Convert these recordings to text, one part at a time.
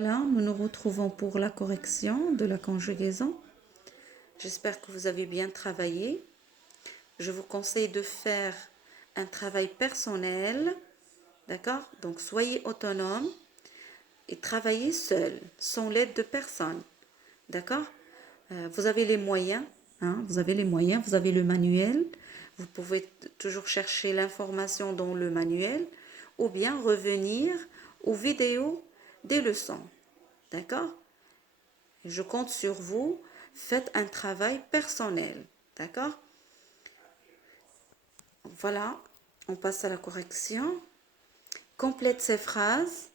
Voilà, nous nous retrouvons pour la correction de la conjugaison. J'espère que vous avez bien travaillé. Je vous conseille de faire un travail personnel, d'accord? Donc soyez autonome et travaillez seul, sans l'aide de personne, d'accord? Vous avez les moyens, vous avez les moyens, vous avez le manuel. Vous pouvez toujours chercher l'information dans le manuel ou bien revenir aux vidéos des leçons. D'accord? Je compte sur vous. Faites un travail personnel. D'accord? Voilà. On passe à la correction. Complète ces phrases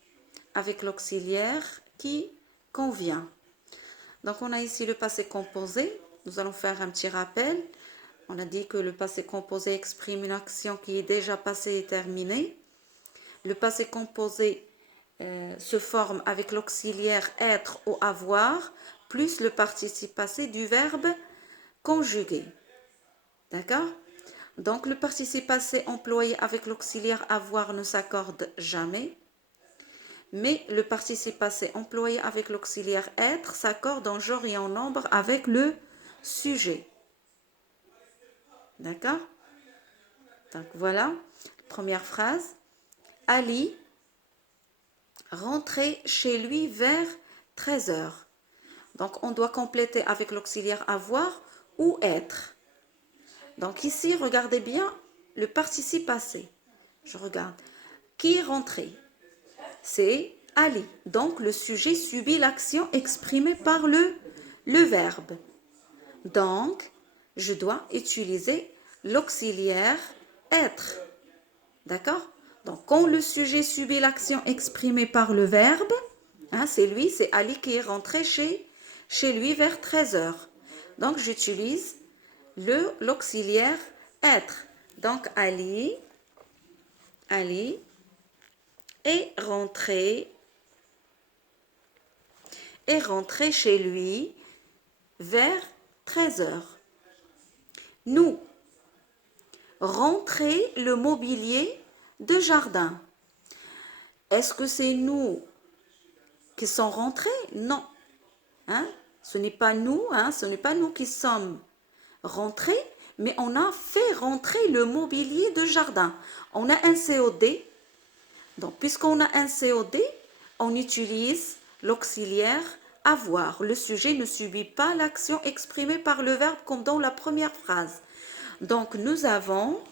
avec l'auxiliaire qui convient. Donc, on a ici le passé composé. Nous allons faire un petit rappel. On a dit que le passé composé exprime une action qui est déjà passée et terminée. Le passé composé se forme avec l'auxiliaire être ou avoir plus le participe passé du verbe conjugué. D'accord? Donc le participe passé employé avec l'auxiliaire avoir ne s'accorde jamais, mais le participe passé employé avec l'auxiliaire être s'accorde en genre et en nombre avec le sujet. D'accord? Donc voilà, première phrase. Ali rentrait chez lui vers 13 heures. Donc, on doit compléter avec l'auxiliaire avoir ou être. Donc, ici, regardez bien le participe passé. Je regarde. Qui est rentré? C'est Ali. Donc, le sujet subit l'action exprimée par le verbe. Donc, je dois utiliser l'auxiliaire être. D'accord? Donc, quand le sujet subit l'action exprimée par le verbe, c'est Ali qui est rentré chez lui vers 13 heures. Donc, j'utilise l'auxiliaire être. Donc, Ali est rentré chez lui vers 13 heures. Nous, rentrer le mobilier de jardin. Est-ce que c'est nous qui sont rentrés? Non. Ce n'est pas nous, ce n'est pas nous qui sommes rentrés, mais on a fait rentrer le mobilier de jardin. On a un COD. Donc, puisqu'on a un COD, on utilise l'auxiliaire avoir. Le sujet ne subit pas l'action exprimée par le verbe comme dans la première phrase. Donc, nous avons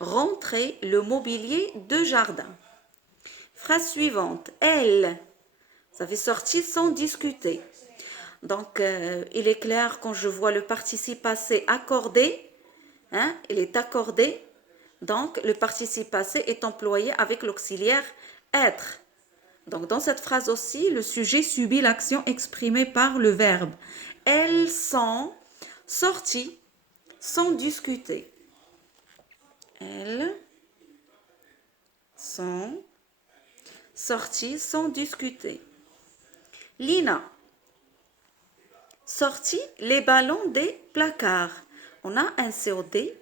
rentré le mobilier de jardin. Phrase suivante. Elle. Ça fait sortir sans discuter. Donc, il est clair quand je vois le participe passé accordé, il est accordé. Donc, le participe passé est employé avec l'auxiliaire être. Donc, dans cette phrase aussi, le sujet subit l'action exprimée par le verbe. Elles sont sorties sans discuter. Elles sont sorties sans discuter. Lina sortit les ballons des placards. On a un COD.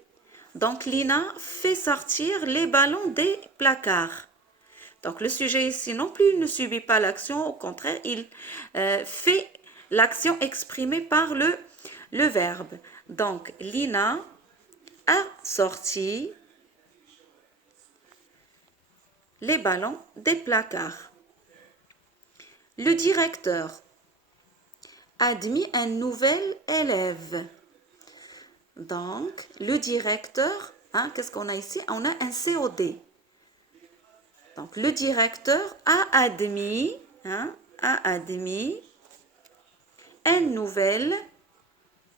Donc, Lina fait sortir les ballons des placards. Donc, le sujet ici non plus ne subit pas l'action. Au contraire, il fait l'action exprimée par le verbe. Donc, Lina a sorti les ballons des placards. Le directeur admis un nouvel élève. Donc, le directeur, qu'est-ce qu'on a ici? On a un COD. Donc, le directeur a admis un nouvel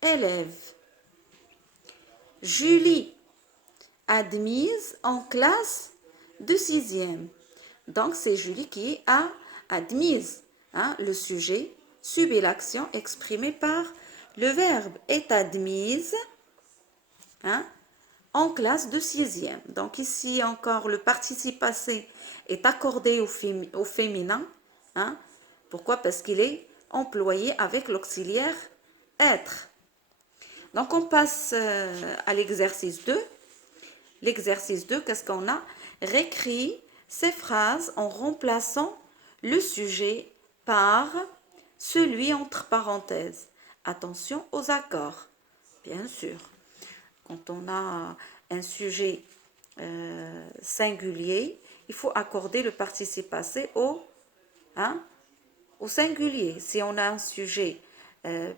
élève. Julie, admise en classe de 6e. Donc, c'est Julie qui a admise. Le sujet subit l'action exprimée par le verbe est admise en classe de 6e. Donc, ici encore, le participe passé est accordé au féminin. Pourquoi? Parce qu'il est employé avec l'auxiliaire être. Donc, on passe à l'exercice 2. L'exercice 2, qu'est-ce qu'on a? Réécrit ces phrases en remplaçant le sujet par celui entre parenthèses. Attention aux accords, bien sûr. Quand on a un sujet singulier, il faut accorder le participe passé au singulier. Si on a un sujet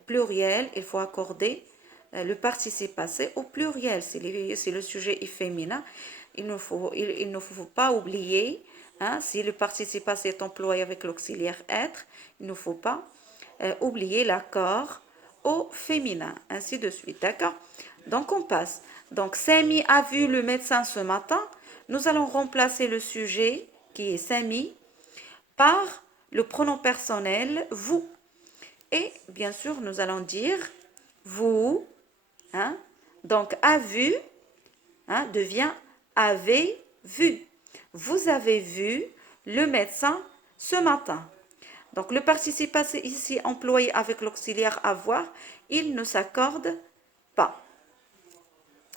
pluriel, il faut accorder le participe passé au pluriel. Si le sujet est féminin, il ne faut pas oublier, si le participe passé est employé avec l'auxiliaire être, il ne faut pas oublier l'accord au féminin, ainsi de suite, d'accord? Donc on passe. Donc Samy a vu le médecin ce matin. Nous allons remplacer le sujet qui est Samy par le pronom personnel vous. Et bien sûr, nous allons dire vous. Donc a vu devient avez vu. Vous avez vu le médecin ce matin. Donc le participe passé ici employé avec l'auxiliaire avoir, il ne s'accorde pas.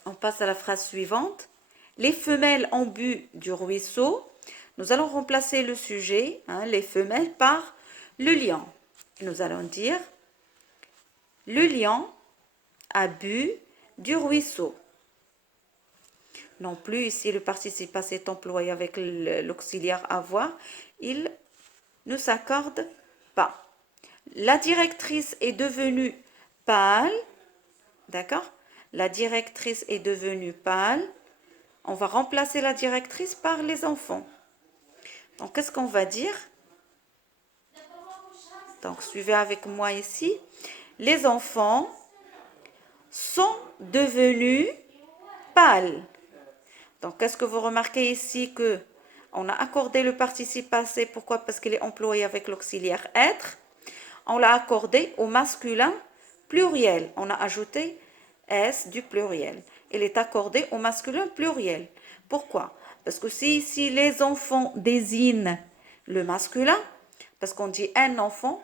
On passe à la phrase suivante. Les femelles ont bu du ruisseau. Nous allons remplacer le sujet, les femelles, par le lion. Nous allons dire le lion a bu du ruisseau. Non plus ici le participe passé est employé avec l'auxiliaire avoir, il ne s'accorde pas. La directrice est devenue pâle, d'accord? La directrice est devenue pâle. On va remplacer la directrice par les enfants. Donc, qu'est-ce qu'on va dire? Donc, suivez avec moi ici. Les enfants sont devenus pâles. Donc, qu'est-ce que vous remarquez ici que on a accordé le participe passé. Pourquoi? Parce qu'il est employé avec l'auxiliaire être. On l'a accordé au masculin pluriel. On a ajouté S du pluriel. Il est accordé au masculin pluriel. Pourquoi? Parce que si ici les enfants désignent le masculin, parce qu'on dit un enfant,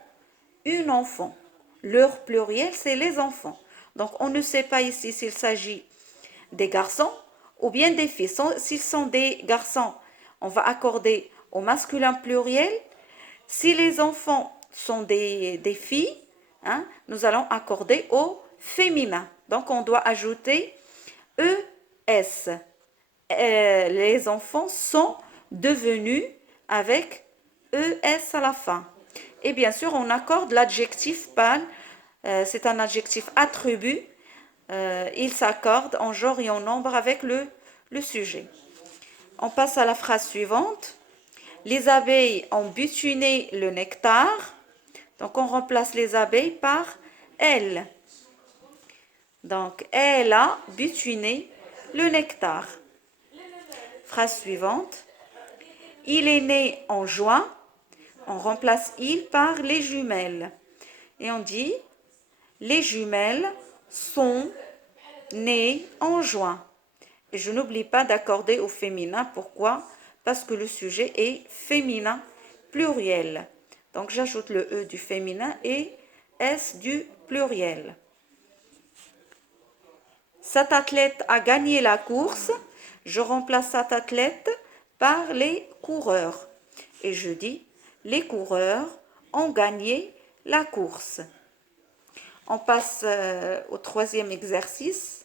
une enfant. Leur pluriel, c'est les enfants. Donc, on ne sait pas ici s'il s'agit des garçons ou bien des filles. S'ils sont des garçons, on va accorder au masculin pluriel. Si les enfants sont des filles, nous allons accorder au féminin. Donc, on doit ajouter ES. Les enfants sont devenus avec ES à la fin. Et bien sûr, on accorde l'adjectif pâle. C'est un adjectif attribut. Il s'accorde en genre et en nombre avec le sujet. On passe à la phrase suivante. Les abeilles ont butiné le nectar. Donc, on remplace les abeilles par elle. Donc, elle a butiné le nectar. Phrase suivante. Il est né en juin. On remplace il par les jumelles. Et on dit, les jumelles sont nées en juin. Et je n'oublie pas d'accorder au féminin. Pourquoi? Parce que le sujet est féminin pluriel. Donc, j'ajoute le E du féminin et S du pluriel. Cet athlète a gagné la course. Je remplace cet athlète par les coureurs. Et je dis, les coureurs ont gagné la course. On passe au troisième exercice.